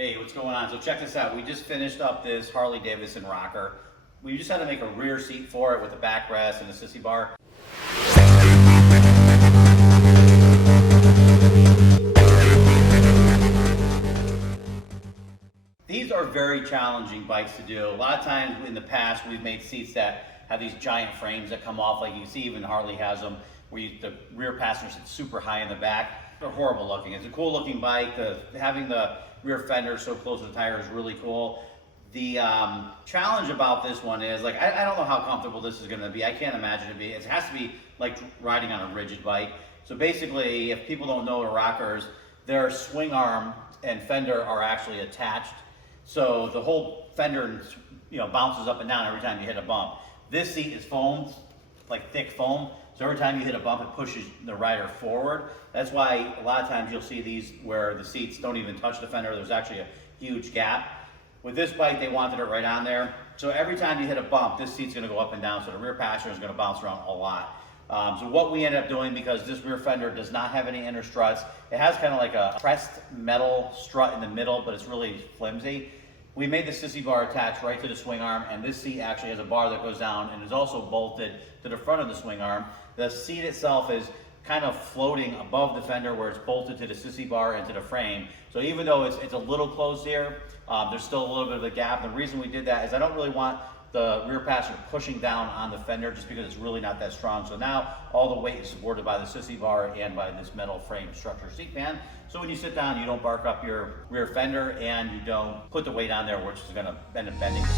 Hey, what's going on? So check this out. We just finished up this Harley Davidson Rocker. We just had to make a rear seat for it with a backrest and a sissy bar. These are very challenging bikes to do. A lot of times in the past, we've made seats that have these giant frames that come off, like you see even Harley has them, where the rear passenger sits super high in the back. They're horrible looking. It's a cool looking bike. Having the rear fender so close to the tire is really cool. The challenge about this one is, like, I don't know how comfortable this is going to be. I can't imagine it be. It has to be like riding on a rigid bike. So basically, if people don't know the Rockers, their swing arm and fender are actually attached. So the whole fender, bounces up and down every time you hit a bump. This seat is foamed, like thick foam. So every time you hit a bump, it pushes the rider forward. That's why a lot of times you'll see these where the seats don't even touch the fender. There's actually a huge gap. With this bike, they wanted it right on there. So every time you hit a bump, this seat's gonna go up and down. So the rear passenger is gonna bounce around a lot. So what we end up doing, because this rear fender does not have any inner struts, it has kind of like a pressed metal strut in the middle, but it's really flimsy. We made the sissy bar attached right to the swing arm, and this seat actually has a bar that goes down and is also bolted to the front of the swing arm. The seat itself is kind of floating above the fender where it's bolted to the sissy bar and to the frame. So even though it's a little close here, there's still a little bit of a gap. The reason we did that is I don't really want the rear passenger pushing down on the fender just because it's really not that strong. So now all the weight is supported by the sissy bar and by this metal frame structure seat pan. So when you sit down, you don't bark up your rear fender and you don't put the weight on there, which is gonna end up bending the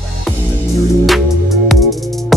fender.